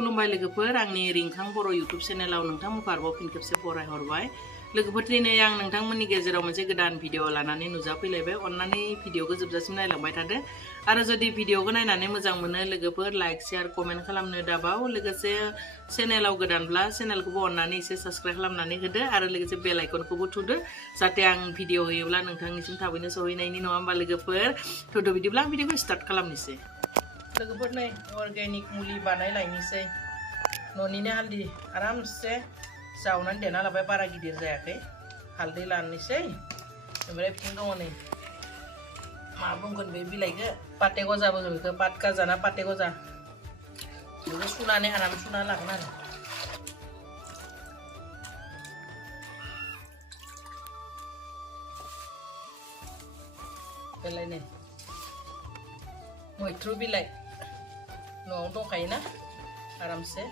खुलुमबाय लोगोफोर आंनि रिंखां बर' YouTube चेनेलाव नोंथांमोनखौ आरोबाव फिन खेबसे बरायहरबाय। लोगोफोर दिनै आं नोंथांमोननि गेजेराव मोनसे गोदान भिडिअ लानानै नुजाफैलायबाय। अन्नानै भिडिअखौ जोबजासिम नायलांबाय थादो आरो जुदि भिडिअखौ नायनानै मोजां मोनो लोगोफोर लाइक शेयार कमेन्ट खालामनो दाबाव। लोगोसे चेनेलाव गोदानब्ला चेनेलखौबो अन्नानै एसे साबस्क्राइब खालामनानै होदो आरो लोगोसे बेल आइकनखौबो थुदो जाहाथे आं भिडिअ होयोब्ला नोंथांनिसिम थाबैनो सहैनायनि नङा होमबा लोगोफोर। थुदो बिदिब्ला आं भिडिअखौ स्टार्ट खालामनोसै। लोगोफोर नै अर्गेनिक मुलि बानायलायनोसै न'निनो हालदै आरामसे जावनानै देना लाबाय बारा गिदिर जायाखै हालदै लानोसै ओमफ्राय बिथिं दङ नै मा बुंगोन बे बिलाइखौ पाते गजा बुङो बेखौ पात गाजा ना पाते गजा बेखौ सुनानै आराम सुना लागोन आरो बेलाय नै मैथ्रु बिलाइ न'आव दंखायोना आरामसे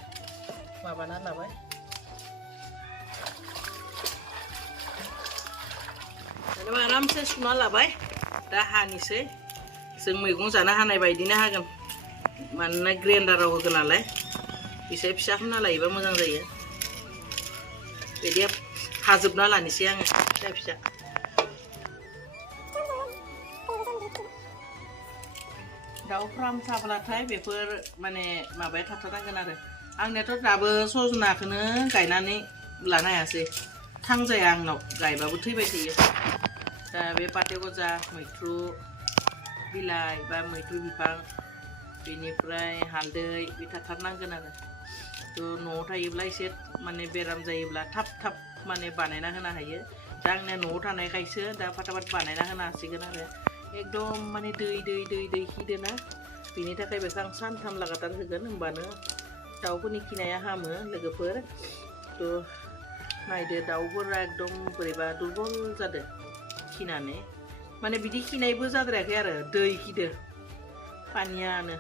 माबाना लाबाय जेनेबा आरामसे सुना लाबाय दा हानिसै जों मैगं जानो हानाय बायदिनो हागोन मानोना ग्रेन्डाराव होगोन नालाय एसे फिसा खालामना लायोबा मोजां जायो बिदि हाजोबना लानोसै आङो फिसा फिसा दाउ फ्राम थाब्लाथाय बेफोर माने माबाया थाथारनांगोन आरो आंनियाथ' दाबो सजनाखौनो गायनानै लानो हायासै थांजाया आंनाव गायबाबो थैबाय थायो दा बे पाते गजा मैथ्रु बिलाइ बा मैथ्रु बिफां बेनिफ्राय हालदै बे थाथारनांगोन आरो थ' न'आव थायोब्ला एसे माने बेराम जायोब्ला थाब थाब माने बानायना होनो हायो दा आंनिया न'आव थानायखायसो दा फाटाफाट बानायना होनो हासिगोन आरो एकदम माने दै खिदोना बेनि थाखाय बेखौ आं सानथाम लागातार होगोन होमबानो दाउफोरनि खिनाया हामो लोगोफोर थ' नायदो दाउफोरा एकदम बोरैबा दुरबल जादों खिनानै माने बिदि खिनायबो जाद्रायाखै आरो दै खिदो पानियानो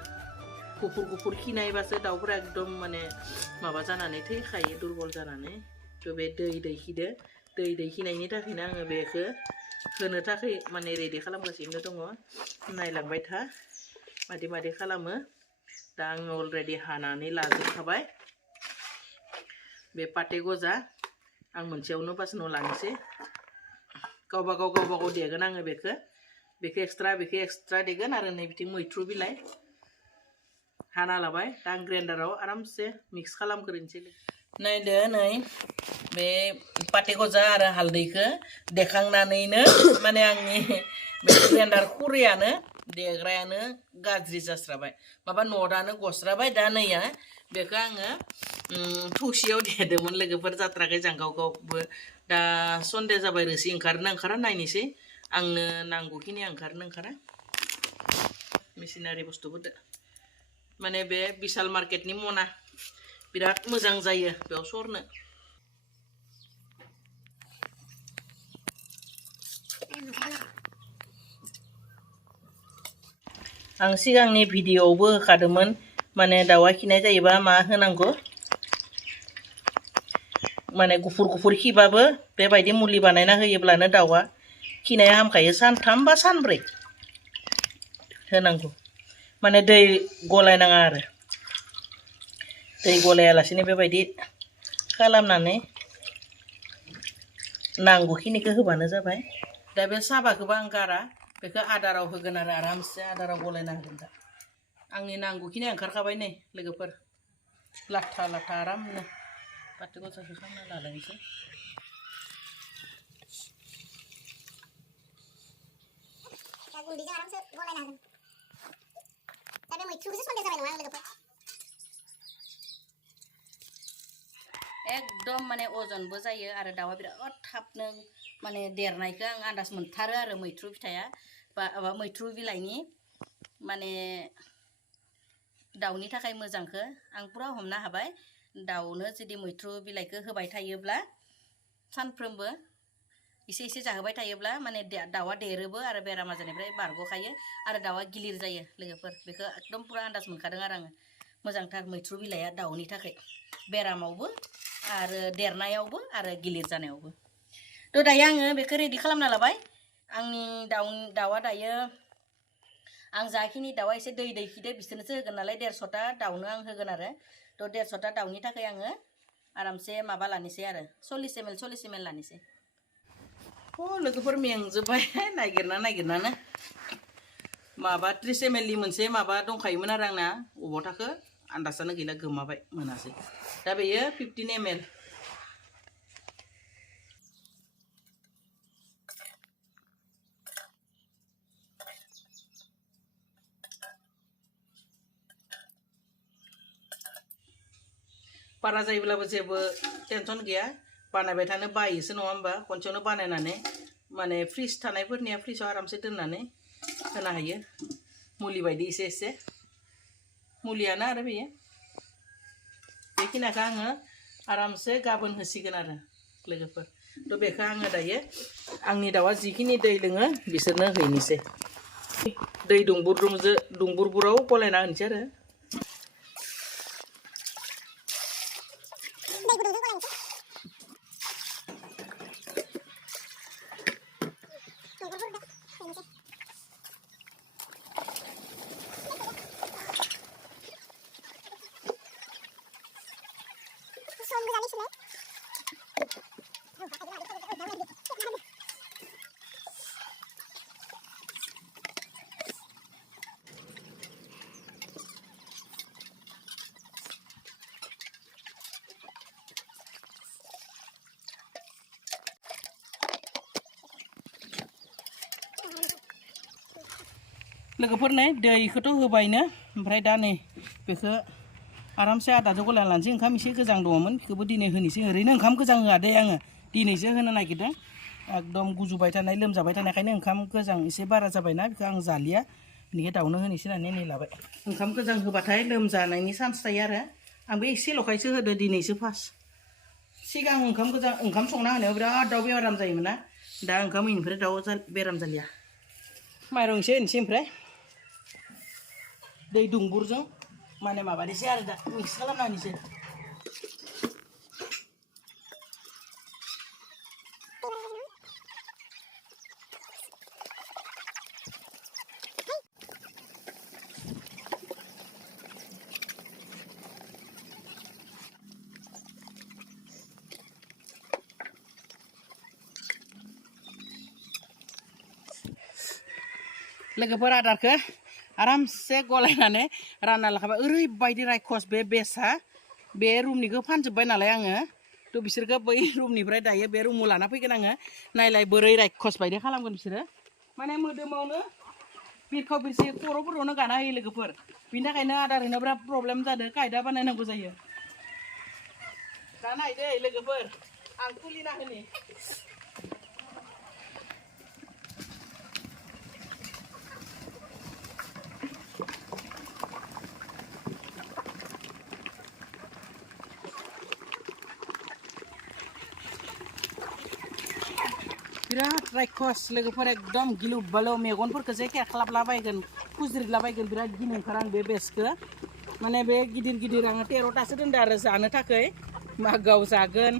गुफुर खिनायबासो दाउफोरा एकदम माने माबा जानानै थैखायो दुरबल जानानै थ' बे दै खिदो दै खिनायनि थाखायनो आङो बेखौ होनो थाखाय माने रेडि खालामगासिनो दङ नायलांबाय था मादि खालामो दा आङो अलरेडि हानानै लाजोबखाबाय बे पाते गजा आं मोनसेयावनो बासनाव लानोसै गावबा गाव देगोन आङो बेखौ एक्सट्रा देगोन आरो नै बिथिं मैथ्रु बिलाइ हाना लाबाय दा आं ग्राइन्डाराव आरामसे मिक्स खालामग्रोनोसै नायदो नै बे पाते गजा आरो हालदैखौ देखांनानैनो माने आंनि बे ग्राइन्डार खुरैयानो देग्रायानो गाज्रि जास्राबाय माबा नटआनो गस्राबाय दा नैया बेखौ आङो थौसियाव देदोंमोन लोगोफोर जाथ्राखै जांगावगावबो दा सन्देह जाबाय रोसि ओंखारा नायनोसै आंनो नांगौखिनि ओंखारा मेसिनारि बुस्थुफोरदो माने बे बिशाल मार्केटनि मना बिराद मोजां जायो बेयाव सरनो आं सिगांनि भिडिअआवबो होखादोंमोन माने दाउआ खिनाय जायोबा मा होनांगौ माने गुफुर खिबाबो बेबायदि मुलि बानायना होयोब्लानो दाउआ खिनाया हामखायो सानथाम बा सानब्रै होनांगौ माने दै गलायनाङा आरो दै गलायालासिनो बेबायदि खालामनानै नांगौखिनिखौ होबानो जाबाय दा बे साबाखौबो आं गारा बेखौ आदाराव होगोन आरो आरामसे आदाराव गलायना होगोन दा आंनि नांगौखिनि ओंखारखाबाय नै लोगोफोर लाथा आरामनो पाते गजाखौ खालामना लालायनोसै गुन्दैजों आरामसे गलायना होगोन दा बे मैथ्रुखौसो सन्देह जाबाय नङा लोगोफोर एकदम माने अजनबो जायो आरो दाउआ बिराद थाबनो माने देरनायखौ आं आन्दाज मोनथारो आरो मैथ्रु फिथाइया बा मैथ्रु बिलाइनि माने दाउनि थाखाय मोजांखौ आं पुरा हमनो हाबाय दाउनो जुदि मैथ्रु बिलाइखौ होबाय थायोब्ला सानफ्रोमबो एसे जाहोबाय थायोब्ला माने दाउआ देरोबो आरो बेराम आजारनिफ्राय बारग'खायो आरो दाउआ गिलिर जायो लोगोफोर बेखौ एकदम पुरा आन्दाज मोनखादों आरो आङो मोजांथार मैथ्रु बिलाइया दाउनि थाखाय बेरामावबो आरो देरनायावबो आरो गिलिर जानायावबो थ' दायो आङो बेखौ रेडि खालामना लाबाय आंनि दाउआ दायो आं जाखिनि दाउआ एसे दै खिदो बिसोरनोसो होगोन नालाय 150टा दाउनो आं होगोन आरो थ' 150टा दाउनि थाखाय आङो आरामसे माबा लानोसै आरो 40 ml लानोसै लोगोफोर मेंजोब्बाय नागिरनानै माबा 30 ml नि मोनसे माबा दंखायोमोन आरो आंना अबाव थाखो आन्दाजानो गैला गोमाबाय मोनासै दा बेयो 15 ml बारा जायोब्लाबो जेबो टेनसन गैया बानायबाय थानो बायोसो नङा होमबा खनसेयावनो बानायनानै माने फ्रिज थानायफोरनिया फ्रिजआव आरामसे दोननानै होनो हायो मुलि बायदि एसे मुलियानो आरो बेयो बेखिनिखौ आङो आरामसे गाबोन होसिगोन आरो लोगोफोर थ' बेखौ आङो दायो आंनि दाउआ जिखिनि दै लोङो बिसोरनो हैनोसै दै दुंबुरबुराव गलायना होनोसै आरो लोगोफोर नै दैखौथ' होबायनो ओमफ्राय दा नै बेखौ आरामसे आदाजों गलायना लानोसै ओंखाम एसे गोजां दङमोन बेखौबो दिनै होनोसै ओरैनो ओंखाम गोजां होआ दे आङो दिनैसो होनो नागिरदों एकदम गुजुबाय थानाय लोमजाबाय थानायखायनो ओंखाम गोजां एसे बारा जाबायना बेखौ आं जालिया बेनिखायनो दाउनो होनोसै होननानै नै लाबाय ओंखाम गोजां होबाथाय लोमजानायनि चान्स थायो आरो आंबो एसे ल'खायसो होदो दिनैसो फार्स्ट सिगां ओंखाम संना होनायाव बिराद दाउ बेराम जायोमोन ना दा ओंखाम होयिनिफ्राय दाउ बेराम जालिया माइरं एसे होनोसै ओमफ्राय दै दुंबुरजों माने माबानोसै आरो दा मिक्स खालामना होनोसै लोगोफोर आदारखौ आरामसे गलायनानै रानना लाखाबाय ओरैबायदि रायखस बे बेसा बे रुमनिखौ फानजोब्बाय नालाय आङो थ' बिसोरखौ बै रुमनिफ्राय दायो बे रुमाव लाना फैगोन आङो नायलाय बोरै रायखस बायदि खालामगोन बिसोरो माने मोदोमावनो बिरखाव बिरसि खर'फोरावनो गाना होयो लोगोफोर बिनि थाखायनो आदार होनो बिराद प्रब्लेम जादों कायदा बानायनांगौ जायो दा नायदो लोगोफोर आं खुलिना होनि बिराद रायखस लोगोफोर एकदम गिलु बालु मेगनफोरखौ जे खेख्लाबलाबायगोन खुज्रिदलाबायगोन बिराद गिनो ओंखारो आं बे बेसखौ माने बे गिदिर आङो 13टासो दोनदों आरो जानो थाखाय मागोआव जागोन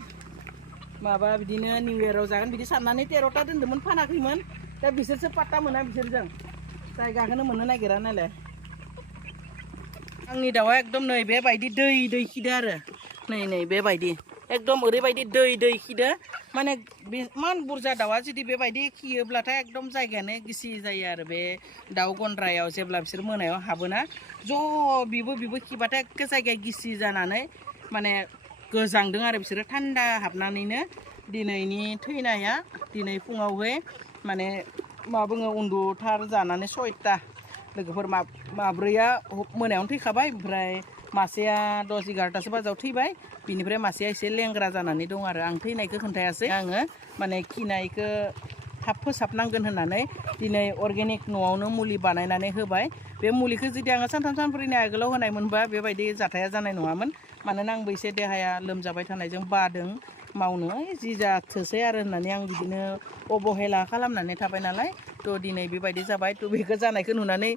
माबा बिदिनो निउ इयाराव जागोन बिदि साननानै 13टा दोन्दोंमोन फानाखैमोन दा बिसोरसो पात्ता मोना बिसोरजों जायगाखौनो मोननो नागिरा नालाय आंनि दाउआ एकदम नै बेबायदि दै खिदो आरो नै बेबायदि एकदम ओरैबायदि दै खिदो माने इमान बुरजा दाउआ जुदि बेबायदि खियोब्लाथाय एकदम जायगायानो गिसि जायो आरो बे दाउ गन्द्रायाव जेब्ला बिसोर मोनायाव हाबोना ज' बिबो खिबाथाय एखे जायगाया गिसि जानानै माने गोजांदों आरो बिसोरो थान्दा हाबनानैनो दिनैनि थैनाया दिनै फुङावहाय माने मा बुङो उन्दुथार जानानै 6टा लोगोफोर माब्रैया मोनायावनो थैखाबाय ओमफ्राय मासेया 10-11टासो बाजायाव थैबाय बिनिफ्राय मासेया एसे लेंग्रा जानानै दं आरो आं थैनायखौ खोन्थायासै आङो माने खिनायखौ थाब फोसाबनांगोन होननानै दिनै अर्गेनिक न'आवनो मुलि बानायनानै होबाय बे मुलिखौ जुदि आङो सानथाम सानब्रैनि आगोलाव होनाय मोनबा बेबायदि जाथाया जानाय नङामोन मानोना आंबो एसे देहाया लोमजाबाय थानायजों बादों मावनो जि जाथोसै आरो होननानै आं बिदिनो अबहेला खालामनानै थाबाय नालाय थ' दिनै बेबायदि जाबाय थ' बेखौ जानायखौ नुनानै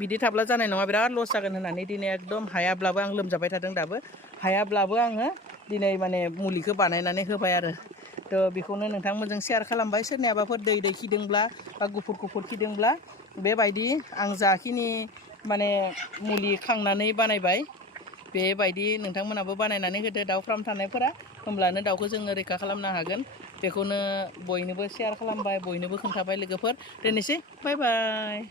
बिदि थाब्ला जानाय नङा बिराद लस जागोन होननानै दिनै एकदम हायाब्लाबो आं लोमजाबाय थादों दाबो हायाब्लाबो आङो दिनै माने मुलिखौ बानायनानै होबाय आरो थ' बेखौनो नोंथांमोनजों शेयार खालामबाय सोरनियाबाफोर दै खिदोंब्ला बा गुफुर खिदोंब्ला बेबायदि आं जाखिनि माने मुलि खांनानै बानायबाय बेबायदि नोंथांमोनाबो बानायनानै होदो दाउ फार्म थानायफोरा होमब्लानो दाउखौ जोङो रैखा खालामनो हागोन बेखौनो बयनोबो शेयार खालामबाय बयनोबो खोन्थाबाय लोगोफोर दोननोसै बाय बाय